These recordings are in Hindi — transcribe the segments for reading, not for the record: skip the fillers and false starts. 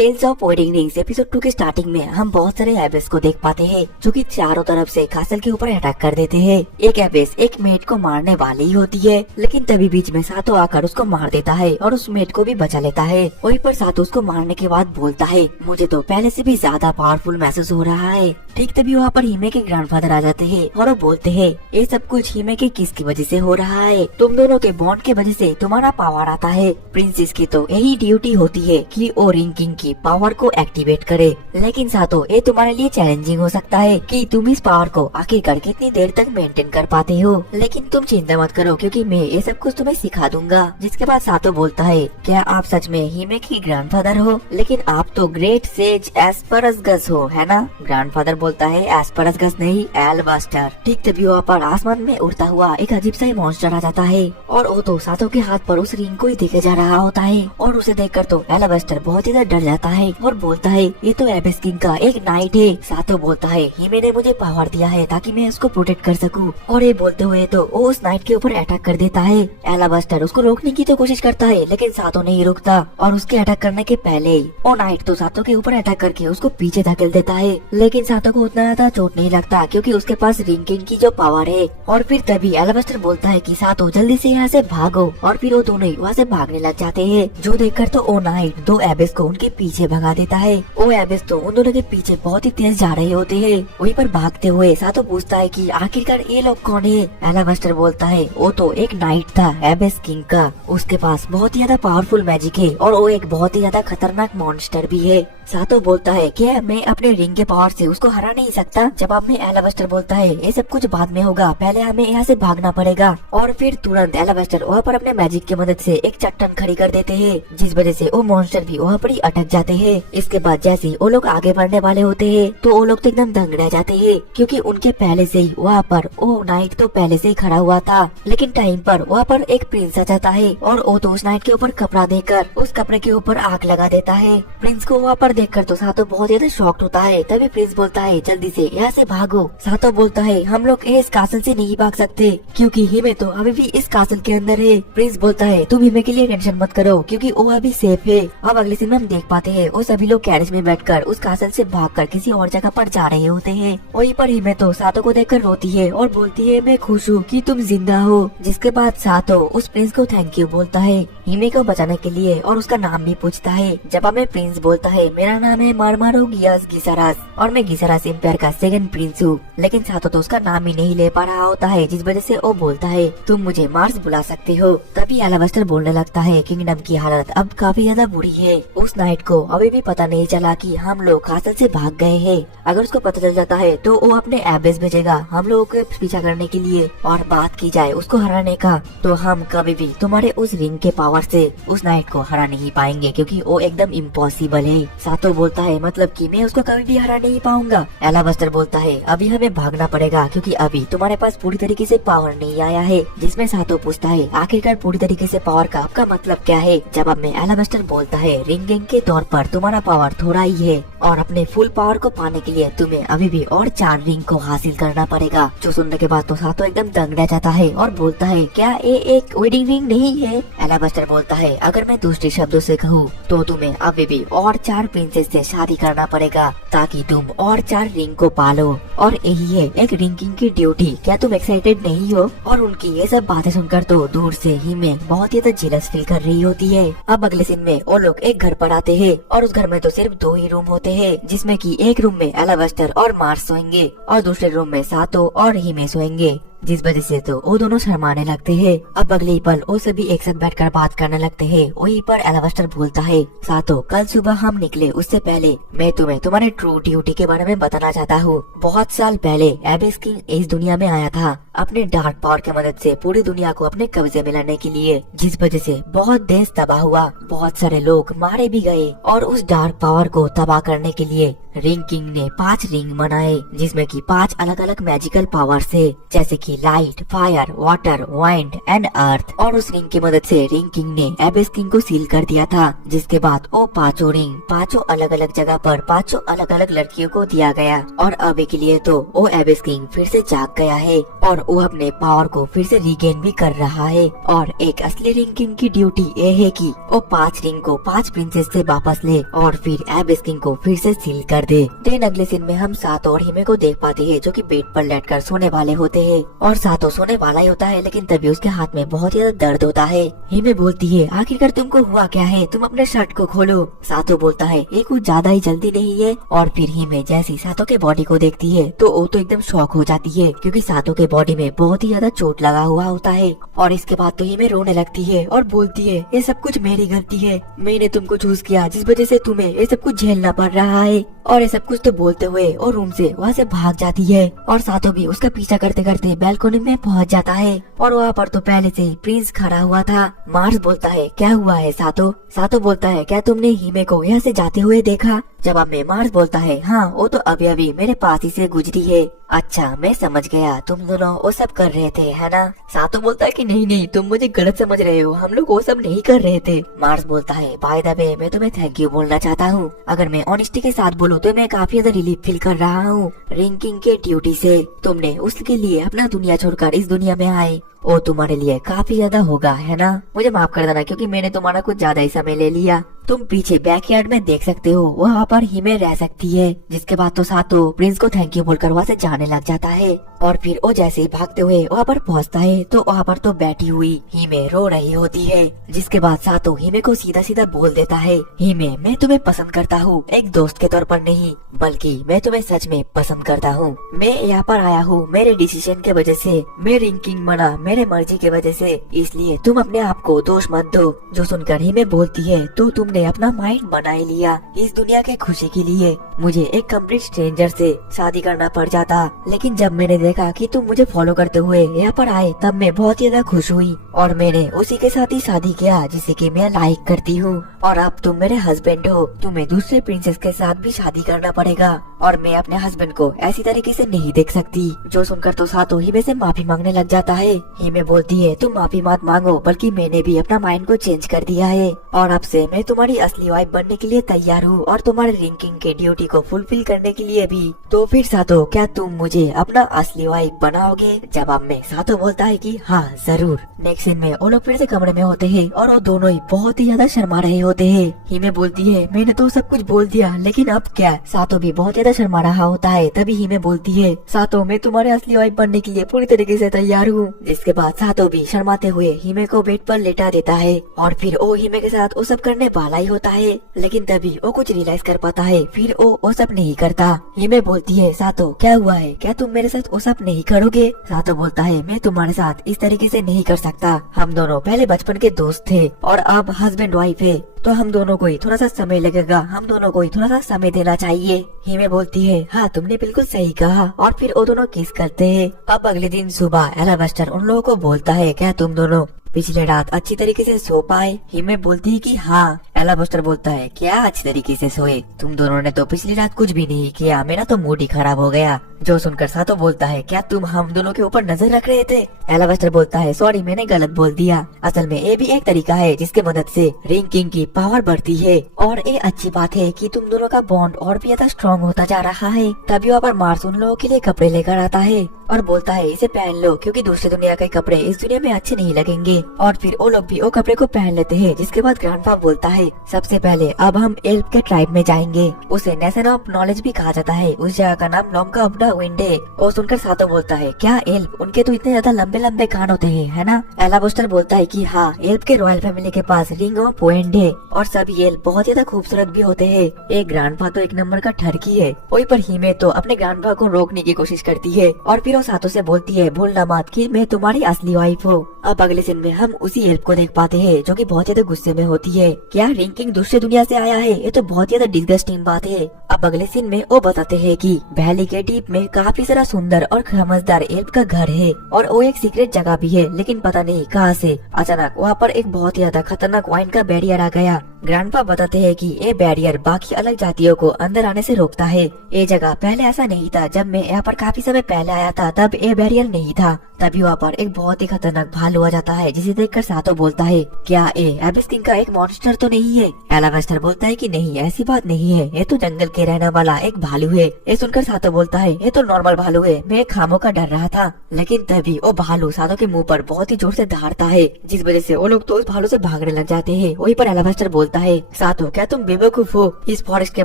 Tales of wedding rings episode 2 के स्टार्टिंग में हम बहुत सारे एबेस को देख पाते हैं जो कि चारों तरफ से कासल के ऊपर अटैक कर देते हैं। एक एबेस एक मेट को मारने वाली ही होती है, लेकिन तभी बीच में सातो आकर उसको मार देता है और उस मेट को भी बचा लेता है। वहीं पर सातो उसको मारने के बाद बोलता है, मुझे तो पहले से भी ज्यादा पावरफुल महसूस हो रहा है। ठीक तभी वहाँ पर हिमे के ग्रैंडफादर आ जाते हैं और वो बोलते हैं, ये सब कुछ हिमे के किसकी वजह से हो रहा है? तुम दोनों के बॉन्ड की वजह से तुम्हारा पावर आता है। प्रिंसेस की तो यही ड्यूटी होती है कि वो रिंग किंग की पावर को एक्टिवेट करे, लेकिन सातो ये तुम्हारे लिए चैलेंजिंग हो सकता है कि तुम इस पावर को आखिरकार कितनी देर तक मेंटेन कर पाते हो। लेकिन तुम चिंता मत करो क्योंकि मैं ये सब कुछ तुम्हें सिखा दूंगा। जिसके बाद सातो बोलता है, क्या आप सच में हिमे की ग्रैंडफादर हो? लेकिन आप तो ग्रेट सेज एस्परसगस हो, है ना? ग्रैंडफादर बोलता है, एस्परसगस नहीं, एलबस्टर। ठीक तभी वहाँ पर आसमान में उड़ता हुआ एक अजीब सा मॉन्स्टर आ जाता है और वो तो सातो के हाथ पर उस रिंग को ही देखे जा रहा होता है और उसे देखकर तो एलबस्टर बहुत ही डर जाता है और बोलता है, ये तो एबेस किंग का एक नाइट है। सातो बोलता है, हिमे ने मुझे पावर दिया है ताकि मैं उसको प्रोटेक्ट कर सकूं। और ये बोलते हुए तो वो उस नाइट के ऊपर अटैक कर देता है। एलबस्टर उसको रोकने की तो कोशिश करता है लेकिन सातो नहीं रुकता और उसके अटैक करने के पहले ही वो नाइट तो सातो के ऊपर अटैक करके उसको पीछे धकेल देता है। लेकिन सातो को उतना ज्यादा चोट नहीं लगता क्योंकि उसके पास रिंग किंग की जो पावर है। और फिर तभी एलबस्टर बोलता है कि सातो जल्दी से यहाँ से भागो और फिर वो दोनों वहाँ से भागने लग जाते हैं। जो देखकर तो ओ नाइट दो एबेस को उनके पीछे भगा देता है। वो एबेस तो उन दोनों के पीछे बहुत ही तेज जा रहे होते हैं। वहीं पर भागते हुए सातो पूछता है कि आखिरकार ये लोग कौन है? एलबस्टर बोलता है, वो तो एक नाइट था एबेस किंग का, उसके पास बहुत ही ज्यादा पावरफुल मैजिक है और वो एक बहुत ही ज्यादा खतरनाक मॉन्स्टर भी है। सातो बोलता है, क्या मैं अपने रिंग के पावर से उसको हरा नहीं सकता? जवाब में एलबस्टर बोलता है, ये सब कुछ बाद में होगा, पहले हमें यहाँ से भागना पड़ेगा। और फिर तुरंत एलबस्टर वहाँ पर अपने मैजिक की मदद से एक चट्टान खड़ी कर देते हैं, जिस वजह से वो मॉन्स्टर भी वहाँ पर ही अटक जाते हैं। इसके बाद जैसे ही वो लोग आगे बढ़ने वाले होते हैं तो वो लोग तो एकदम दंग रह जाते हैं क्योंकि उनके पहले से ही वहाँ पर वो नाइट तो पहले से ही खड़ा हुआ था। लेकिन टाइम पर वहाँ पर एक प्रिंस आ जाता है और वो तो उस नाइट के ऊपर कपड़ा देकर उस कपड़े के ऊपर आग लगा देता है। प्रिंस को वहाँ पर देखकर तो सातो बहुत ज्यादा शॉक्ड होता है। तभी प्रिंस बोलता है, जल्दी से यहाँ से भागो। सातो बोलता है, हम लोग इस कासल से नहीं भाग सकते क्योंकि हिमे तो अभी भी इस कासल के अंदर है। प्रिंस बोलता है, तुम हिमे के लिए टेंशन मत करो क्योंकि वो अभी सेफ है। अब अगले सीन में हम देख पाते हैं वो सभी लोग कैरेज में बैठकर उस कासल से भागकर किसी और जगह पर जा रहे होते हैं। वहीं पर हिमे तो सातो को देखकर रोती है और बोलती है, मैं खुश हूँ कि तुम जिंदा हो। जिसके बाद सातो उस प्रिंस को थैंक यू बोलता है हिमे को बचाने के लिए और उसका नाम भी पूछता है। जवाब में प्रिंस बोलता है, मेरा नाम है मारमारो गियास गिसारास और मैं गिसारास एम्पायर का सेकंड प्रिंस हूँ। लेकिन सातो तो उसका नाम ही नहीं ले पा रहा होता है, जिस वजह से वो बोलता है, तुम मुझे मार्स बुला सकते हो। तभी एलबस्टर बोलने लगता है, किंगडम की हालत अब काफी ज्यादा बुरी है। उस नाइट को अभी भी पता नहीं चला कि हम लोग कासल से भाग गए हैं। अगर उसको पता चल जाता है तो वो अपने एबेस भेजेगा हम लोगों को पीछा करने के लिए। और बात की जाए उसको हराने का तो हम कभी भी तुम्हारे उस रिंग के पावर से उस नाइट को हरा नहीं पाएंगे क्योंकि वो एकदम इम्पॉसिबल है। सातो बोलता है, मतलब कि मैं उसको कभी भी हरा नहीं पाऊंगा। एलबस्टर बोलता है, अभी हमें भागना पड़ेगा क्योंकि अभी तुम्हारे पास पूरी तरीके से पावर नहीं आया है। जिसमें सातो पूछता है, आखिरकार पूरी तरीके से पावर का आपका मतलब क्या है? जवाब में एलबस्टर बोलता है, रिंगिंग के तौर पर तुम्हारा पावर थोड़ा ही है और अपने फुल पावर को पाने के लिए तुम्हें अभी भी और 4 रिंग को हासिल करना पड़ेगा। जो सुनने के बाद तो सातो एकदम दंग रह जाता है और बोलता है, क्या ये एक वेडिंग रिंग नहीं है? एलबस्टर बोलता है, अगर मैं दूसरे शब्दों से कहूँ तो तुम्हें अभी भी और 4 प्रिंसेस से शादी करना पड़ेगा ताकि तुम और 4 रिंग को पालो और यही है एक रिंग किंग की ड्यूटी। क्या तुम एक्साइटेड नहीं हो? और उनकी ये सब बातें सुनकर तो दूर से ही मैं बहुत ही जेलस फील कर रही होती है। अब अगले सीन में वो लोग एक घर पर आते हैं और उस घर में तो सिर्फ 2 ही रूम होते हैं, जिसमें कि एक रूम में एलबस्टर और मार्स सोएंगे और दूसरे रूम में सातो और हिमे सोएंगे। जिस वजह से तो वो दोनों शर्माने लगते हैं। अब अगले ही पल वो सभी एक साथ बैठकर बात करने लगते हैं। वहीं पर एलबस्टर बोलता है, सातो कल सुबह हम निकले उससे पहले मैं तुम्हें तुम्हारे ट्रू ड्यूटी के बारे में बताना चाहता हूँ। बहुत साल पहले एबेस किंग इस दुनिया में आया था अपने डार्क पावर की मदद से पूरी दुनिया को अपने कब्जे में लाने के लिए, जिस वजह से बहुत देश तबाह हुआ, बहुत सारे लोग मारे भी गए और उस डार्क पावर को तबाह करने के लिए रिंग किंग ने 5 रिंग बनाए जिसमें कि 5 अलग अलग मैजिकल पावर्स थे, जैसे कि light, fire, water, wind and earth. और उस रिंग की मदद से रिंग किंग ने एबिस किंग को सील कर दिया था, जिसके बाद वो 5 रिंग 5 अलग अलग जगह पर 5 अलग अलग लड़कियों को दिया गया। और अभी के लिए तो वो एबिस किंग फिर से जाग गया है और वो अपने पावर को फिर से रिगेन भी कर रहा है। और एक असली रिंग किंग की ड्यूटी ये है कि वो 5 रिंग को 5 प्रिंसेस से वापस ले और फिर एबिस किंग को फिर से सील कर दे। देन अगले सीन में हम सातो और हिमे को देख पाते हैं जो कि बेड पर लेटकर सोने वाले होते हैं। और सातो सोने वाला ही होता है, लेकिन तभी उसके हाथ में बहुत ज्यादा दर्द होता है। हिमे बोलती है, आखिरकार तुमको हुआ क्या है, तुम अपने शर्ट को खोलो। सातो बोलता है, ये कुछ ज्यादा ही जल्दी नहीं है। और फिर हिमे जैसी सातो के बॉडी को देखती है तो वो तो एकदम शॉक हो जाती है, क्योंकि सातो के बॉडी में बहुत ही ज्यादा चोट लगा हुआ होता है। और इसके बाद तो हिमे रोने लगती है और बोलती है, ये सब कुछ मेरी गलती है, मैंने तुमको चूज किया जिस वजह से तुम्हें ये सब कुछ झेलना पड़ रहा है। और ये सब कुछ तो बोलते हुए और रूम से वहाँ से भाग जाती है। और सातो भी उसका पीछा करते करते बैल्कनी में पहुँच जाता है और वहाँ पर तो पहले से ही प्रिंस खड़ा हुआ था। मार्स बोलता है, क्या हुआ है सातो? सातो बोलता है, क्या तुमने हिमे को यहाँ से जाते हुए देखा? जवाब में मार्स बोलता है, हाँ वो तो अभी अभी मेरे पास ही से गुजरी है। अच्छा मैं समझ गया, तुम दोनों वो सब कर रहे थे है ना? सातो बोलता है कि नहीं नहीं, तुम मुझे गलत समझ रहे हो, हम लोग वो सब नहीं कर रहे थे। मार्स बोलता है, बाय द वे मैं तुम्हें थैंक यू बोलना चाहता हूँ। अगर मैं ऑनेस्टी के साथ बोलूँ तो मैं काफी ज्यादा रिलीफ फील कर रहा हूँ। रिंग किंग के ड्यूटी से तुमने उसके लिए अपना दुनिया छोड़कर इस दुनिया में आए, वो तुम्हारे लिए काफी ज्यादा होगा है ना? मुझे माफ कर देना क्योंकि मैंने तुम्हारा कुछ ज्यादा ही समय ले लिया। तुम पीछे बैकयार्ड में देख सकते हो, वहाँ पर हिमे रह सकती है। जिसके बाद तो सातो प्रिंस को थैंक यू बोलकर वहाँ से जाने लग जाता है। और फिर वो जैसे ही भागते हुए वहाँ पर पहुँचता है तो वहाँ पर तो बैठी हुई हिमे रो रही होती है। जिसके बाद सातो हिमे को सीधा सीधा बोल देता है, हिमे मैं तुम्हें पसंद करता हूँ, एक दोस्त के तौर पर नहीं बल्कि मैं तुम्हें सच में पसंद करता हूँ। मैं यहाँ पर आया हूँ मेरे डिसीजन के वजह से, मैं रिंग किंग बना मेरे मर्जी के वजह से, इसलिए तुम अपने आप को दोष मत दो। जो सुनकर हिमे बोलती है, तो तुमने अपना माइंड बना ही लिया इस दुनिया के खुशी के लिए। मुझे एक कंप्लीट स्ट्रेंजर से शादी करना पड़ जाता, लेकिन जब मैंने देखा कि तुम मुझे फॉलो करते हुए यहाँ पर आए तब मैं बहुत ज्यादा खुश हुई और मैंने उसी के साथ ही शादी किया जिसे कि मैं लाइक करती हूँ। और अब तुम मेरे हस्बैंड हो, तुम्हें दूसरे प्रिंसेस के साथ भी शादी करना पड़ेगा और मैं अपने हस्बैंड को ऐसी तरीके से नहीं देख सकती। जो सुनकर तो सातो हिमे से माफी मांगने लग जाता है। हिमे बोलती है, तुम माफी मत मांगो, बल्कि मैंने भी अपना माइंड को चेंज कर दिया है और अब से मैं तुम्हारी असली वाइफ बनने के लिए तैयार हूँ और तुम्हारे रिंग किंग के ड्यूटी को फुलफिल करने के लिए भी। तो फिर सातो, क्या तुम मुझे अपना असली वाइफ बनाओगे? जवाब में सातो बोलता है कि हाँ जरूर। नेक्स्ट सीन में वो लोग फिर से कमरे में होते हैं और वो दोनों ही बहुत ही ज्यादा शर्मा रहे होते हैं। हिमे बोलती है, मैंने तो सब कुछ बोल दिया, लेकिन अब क्या? सातो भी बहुत ज्यादा शर्मा रहा होता है। तभी हिमे बोलती है, सातो मैं तुम्हारे असली वाइफ बनने के लिए पूरी तरीके से तैयार हूँ। जिसके बाद सातो भी शर्माते हुए हिमे को बेड पर लेटा देता है और फिर वो हिमे के साथ वो सब करने वाला ही होता है, लेकिन तभी वो कुछ रियलाइज कर पाता है, फिर वो सब नहीं करता। हिमे बोलती है, सातो क्या हुआ है, क्या तुम मेरे साथ वो सब नहीं करोगे? सातो बोलता है, मैं तुम्हारे साथ इस तरीके से नहीं कर सकता, हम दोनों पहले बचपन के दोस्त थे और अब हस्बैंड वाइफ है, तो हम दोनों को ही थोड़ा सा समय लगेगा, हम दोनों को ही थोड़ा सा समय देना चाहिए। हिमे बोलती है, हाँ तुमने बिल्कुल सही कहा और फिर वो दोनों किस करते हैं। अब अगले दिन सुबह एलाबास्टर उन लोगों को बोलता है, क्या तुम दोनों पिछले रात अच्छी तरीके से सो पाए? हिमे बोलती है कि हाँ। एलाबास्टर बोलता है, क्या अच्छी तरीके से सोए? तुम दोनों ने तो पिछली रात कुछ भी नहीं किया, मेरा तो मूड ही खराब हो गया। जो सुनकर सातो बोलता है, क्या तुम हम दोनों के ऊपर नजर रख रहे थे? एलाबास्टर बोलता है, सॉरी मैंने गलत बोल दिया, असल में ये भी एक तरीका है जिसके मदद से रिंग किंग की पावर बढ़ती है और ये अच्छी बात है कि तुम दोनों का बॉन्ड और भी ज्यादा स्ट्रॉन्ग होता जा रहा है। तभी वहाँ पर मार्स उन लोगों के लिए कपड़े लेकर आता है और बोलता है, इसे पहन लो क्योंकि दूसरी दुनिया के कपड़े इस दुनिया में अच्छे नहीं लगेंगे। और फिर वो लोग भी वो कपड़े को पहन लेते हैं। जिसके बाद ग्रैंडपा बोलता है, सबसे पहले अब हम एल्फ के ट्राइब में जाएंगे, उसे नेशन ऑफ नॉलेज भी कहा जाता है, उस जगह का नाम लॉन्का ऑफ द विंड है। और सुनकर सातो बोलता है, क्या एल्फ, उनके तो इतने ज्यादा लंबे लंबे कान होते हैं है ना? एलाबास्टर बोलता है कि हाँ, एल्फ के रॉयल फैमिली के पास रिंग ऑफ विंड है और सभी एल्फ बहुत ज्यादा खूबसूरत भी होते हैं। एक ग्रैंडपा तो एक नंबर का ठरकी है। वहीं पर हिमे तो अपने ग्रैंडपा को रोकने की कोशिश करती है और फिर वो वो सातो से बोलती है भूलना मत कि मैं तुम्हारी असली वाइफ हूँ। अब अगले सीन में हम उसी एल्फ को देख पाते हैं जो कि बहुत ज्यादा गुस्से में होती है। क्या रिंकिंग दूसरी दुनिया से आया है? ये तो बहुत ज्यादा डिस्गस्टिंग बात है। अब अगले सीन में वो बताते हैं कि वैली के डीप में काफी सारा सुंदर और समझदार एल्फ का घर है और वो एक सीक्रेट जगह भी है, लेकिन पता नहीं कहाँ से अचानक वहाँ पर एक बहुत ज्यादा खतरनाक वाइन का बैरियर आ गया। ग्रैंडपा बताते हैं कि ये बैरियर बाकी अलग जातियों को अंदर आने से रोकता है। ये जगह पहले ऐसा नहीं था। जब मैं यहाँ पर काफी समय पहले आया था तब ये बैरियर नहीं था। तभी वहाँ पर एक बहुत ही खतरनाक भालू आ जाता है, जिसे देखकर सातो बोलता है क्या ये एबिस किंग का एक मॉन्स्टर तो नहीं है? एलावेस्टर बोलता है कि नहीं, ऐसी बात नहीं है, ये तो जंगल के रहने वाला एक भालू है। ये सुनकर सातो बोलता है ये तो नॉर्मल भालू है, मैं खामों का डर रहा था। लेकिन तभी वो भालू सातो के मुंह पर बहुत ही जोर से धारता है, जिस वजह से वो लोग तो उस भालू से भागने लग जाते हैं। वहीं पर एलावेस्टर बोलता है सातो क्या तुम बेवकूफ हो? इस फॉरेस्ट के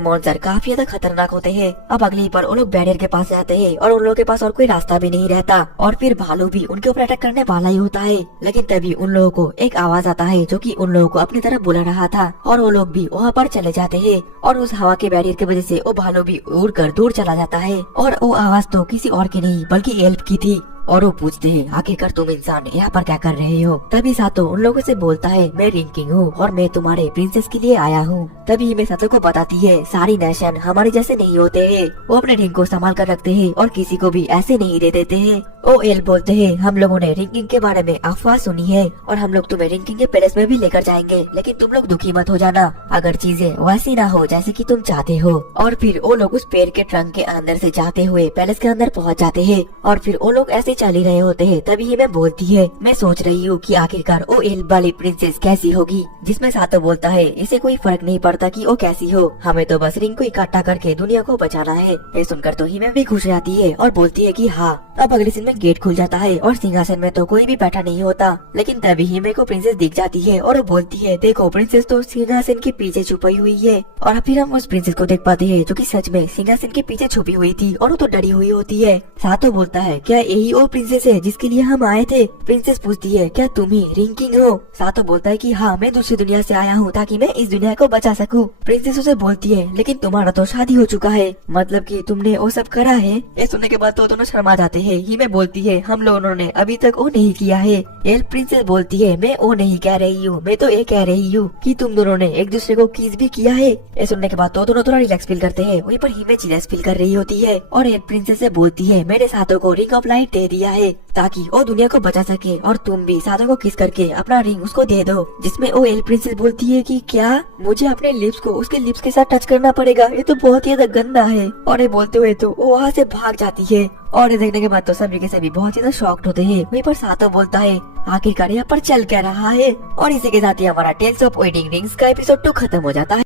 मॉन्स्टर काफी ज्यादा खतरनाक होते हैं। अब अगली बार वो लोग बैरियर के पास जाते हैं और उन लोगों के पास और कोई रास्ता भी नहीं रहता और फिर भालू भी उनके ऊपर अटैक करने वाला ही होता है। लेकिन तभी उन लोगों को एक आवाज आता है जो कि उन लोगों को अपनी तरफ बुला रहा था और वो लोग भी वहाँ पर चले जाते हैं और उस हवा के बैरियर की वजह से वो भालू भी उड़कर दूर चला जाता है और वो आवाज तो किसी और की नहीं बल्कि एल्फ की थी। और वो पूछते हैं आखिरकार तुम इंसान यहाँ पर क्या कर रहे हो? तभी सातो उन लोगों से बोलता है मैं रिंकिंग हूँ और मैं तुम्हारे प्रिंसेस के लिए आया हूँ। तभी मैं सातो को बताती है सारी नेशन हमारे जैसे नहीं होते हैं, वो अपने रिंग को संभाल कर रखते हैं और किसी को भी ऐसे नहीं दे देते हैं। ओ एल बोलते हैं हम लोगों ने रिंकिंग के बारे में अफवाह सुनी है और हम लोग तुम्हें रिंकिंग के पैलेस में भी लेकर जाएंगे, लेकिन तुम लोग दुखी मत हो जाना अगर चीजें वैसी ना हो जैसे कि तुम चाहते हो। और फिर वो लोग उस पेड़ के ट्रंक के अंदर से जाते हुए पैलेस के अंदर पहुँच जाते हैं और फिर वो लोग ऐसे चल ही रहे होते हैं। तभी मैं बोलती है मैं सोच रही हूँ कि आखिरकार वो एल वाली प्रिंसेस कैसी होगी? जिसमें सातो बोलता है इसे कोई फर्क नहीं पड़ता कि वो कैसी हो, हमें तो बस रिंग को इकट्ठा करके दुनिया को बचाना है। ये सुनकर तो हिमे भी खुश रहती है और बोलती है कि हाँ। अब अगले दिन में गेट खुल जाता है और सिंहासन में तो कोई भी बैठा नहीं होता, लेकिन तभी हिमे को प्रिंसेस दिख जाती है और वो बोलती है देखो प्रिंसेस तो सिंहासन के पीछे छुपी हुई है। और फिर हम उस प्रिंसेस को देख पाते हैं जो कि सच में सिंहासन के पीछे छुपी हुई थी और वो तो डरी हुई होती है। सातो बोलता है क्या यही वो प्रिंसेस है जिसके लिए हम आए थे? प्रिंसेस पूछती है क्या तुम ही रिंकिंग हो? सातो बोलता है कि हाँ मैं दूसरी दुनिया से आया हूँ ताकि मैं इस दुनिया को बचा सकूं। प्रिंसेस उसे बोलती है लेकिन तुम्हारा तो शादी हो चुका है, मतलब कि तुमने वो सब करा है? ये सुनने के बाद तो दोनों शर्मा जाते हैं। ही मैं बोलती है हम लोगों ने अभी तक वो नहीं किया है। एल प्रिंसेस बोलती है मैं वो नहीं कह रही हूँ, मैं तो ये कह रही हूँ कि तुम दोनों ने एक दूसरे को किस भी किया है। ये सुनने के बाद तो दोनों थोड़ा रिलैक्स फील करते हैं। वहीं पर ही मैं चिल्लास फील कर रही होती है और एल प्रिंसेस से बोलती है मैंने सातो को रिंग ऑफ लाइट दे दिया है ताकि वो दुनिया को बचा सके और तुम भी सातो को किस करके अपना रिंग उसको दे दो। जिसमें वो एल प्रिंसेस बोलती है कि क्या मुझे अपने लिप्स को उसके लिप्स के साथ टच करना पड़ेगा? ये तो बहुत ही ज्यादा गंदा है। और ये बोलते हुए तो वो वहाँ से भाग जाती है और ये देखने के बाद तो सभी के सभी बहुत ज्यादा शॉक्ड होते हैं। वहीं पर सातो बोलता है आखिरकार यहाँ पर चल क्या रहा है। और इसी के साथ ही हमारा टेल्स ऑफ वेडिंग रिंग्स का एपिसोड 2 खत्म हो जाता है।